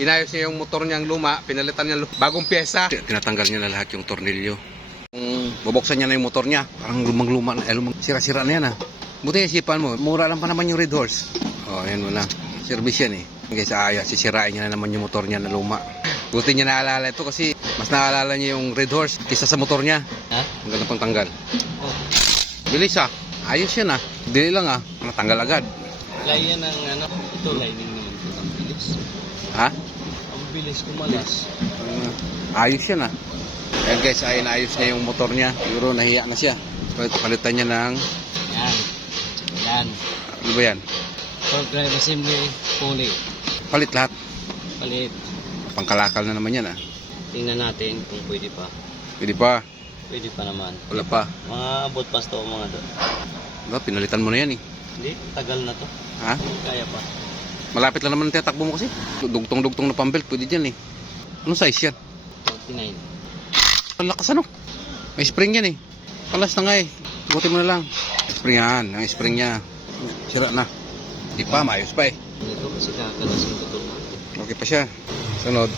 Inayos niya yung motor niyang luma, pinalitan niya bagong pyesa. Tinatanggal niya na lahat yung tornilyo. Bubuksan niya na yung motor niya. Parang lumang-luma na, sira-sira na yan ah. Buti isipan mo, mura lang pa naman yung Red Horse. Oh, yan mo na. Service yan eh. Hanggang sa ayos, sisirain niya na naman yung motor niya na luma. Buti niya naalala ito kasi mas naalala niya yung Red Horse kisa sa motor niya. Ha? Ang ganda pang tanggal. Oh. Bilis ah. Ayos yan ah. Dili lang ah. Natanggal agad. Laya ng ano, ito lining naman ito. Ang bilis. Ha? Ang bilis kumalas. Ayos yan ah. Ayan guys, ay naayos niya yung motor niya. Siguro nahiya na siya. Palitan niya ng... Yan. Yan. Ano ba yan? Torque drive assembly, pulley. Palit lahat. Palit. Pangkalakal na naman yan ah. Tingnan natin kung pwede pa. Pwede pa. Pwede pa naman. Wala pa. Mga abot pa to mga doon. Diba, pinalitan mo na yan eh. Hindi, tagal na to. Ha? Kaya pa. Malapit lang naman ang tinatakbo mo kasi. Dugtong-dugtong na pambelt. Pwede dyan eh. Anong size yan? 49. Ang lakas ano? May spring yan eh. Palas na nga eh. Ikutin mo na lang. Spring yan. Ang spring niya. Sira na. Di pa, maayos pa eh. Ito kasi kakalas yung tutol natin. Okay pa siya. Sunod.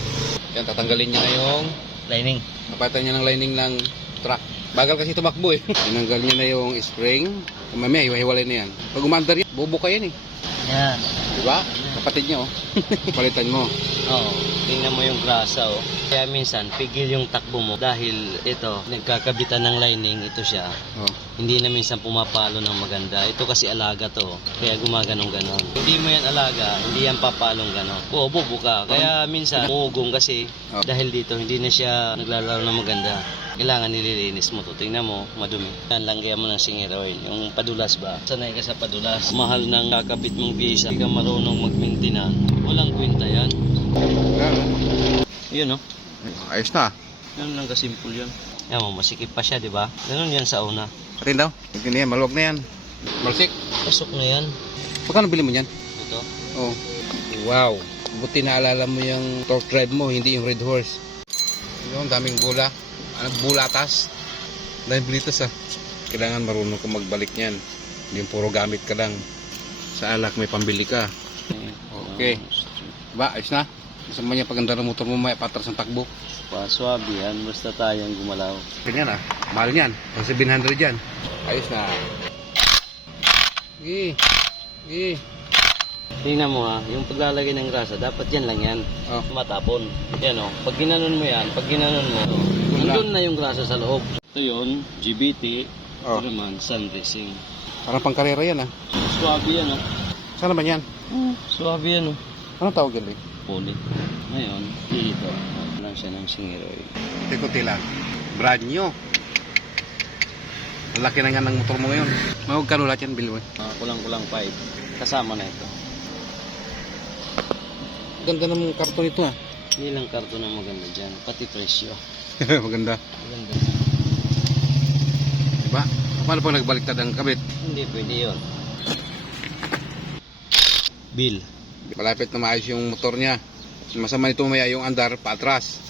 Yan, tatanggalin niya na yung... Lining. Napatan niya ng lining ng truck. Bagal kasi tumakbo eh. Tinanggal niya na yung spring. Mamaya, hiwa-hiwalay na yan. Pag umandar yan, bubuka yan eh. Yan. Diba? Kapatid niya oh. Palitan mo. Oo. Tingnan mo yung grasa oh. Kaya minsan, pigil yung takbo mo dahil ito, nagkakabitan ng lining, ito siya. Oh. Hindi na minsan pumapalo ng maganda. Ito kasi alaga to. Kaya gumaganong-ganon. Hindi mo yan alaga, hindi yan papalong ganon. Oo, bubuka. Kaya minsan, muugong kasi dahil dito, hindi na siya naglalaro ng maganda. Kailangan nililinis mo to. Tingnan mo, madumi. Yan, langgayan mo ng singer oil. Yung padulas ba? Sanay ka sa padulas. Mahal ng kakabit mong visa. Hindi ka marunong mag-maintenance. Walang kwenta yan. Yan. Yun, no? Ayos na. Yan lang kasimple yan. Yan mo, masikip pa siya, di ba? Ganun yan sa una. Patin daw. Ganyan yan, maluwag na yan. Malsik. Pasok na yan. Pagkano bili mo yan? Ito. Oh. Wow. Buti naalala mo yung torque drive mo, hindi yung Red Horse. Yung daming bula. Bulatas. Dahil bulitas ah. Kailangan marunong ka magbalik niyan. Yung puro gamit ka lang. Sa alak may pambili ka. Okay. Ba, ayos na. Gusto mo niya paganda ng motor mo, may patras ang takbo. Paswabi yan, basta tayong gumalaw. Ganyan ah. Mahal niyan. 700 yan. Ayos na. Tingnan mo ha, yung paglalagay ng grasa, dapat yan lang yan. Oh. Matapon. Yan o, pag ginanon mo yan, nandun na yung grasa sa loob. Ito yun, GBT, Oh. ito naman, sun racing. Parang pang karera yan ah. Swabe yan o. Saan naman yan? Swabe yan o. Anong tawag yan eh? Pulit. Ngayon, dito, lang siya ng singiroy. Tikuti lang. Brand new. Ang laki na nga ng motor mo ngayon. Magkano lahat yan, Bill? Kulang-kulang 5. Kasama na ito. Ganda ng karton ito ah. Hindi lang karton ang maganda dyan, pati presyo. Maganda. Maganda. Diba? Paano pag nagbaliktad ang kabit? Hindi pwede yun. Bill. Malapit na maayos yung motor niya. Masama nito maya yung andar paatras.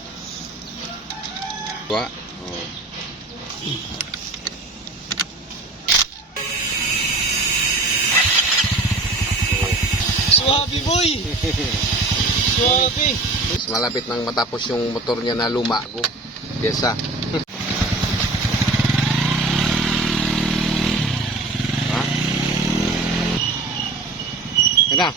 Diba? Oh. Swabe boy! Swabe! Malapit nang matapos yung motor niya na luma. Pyesa. Ha? Yan na.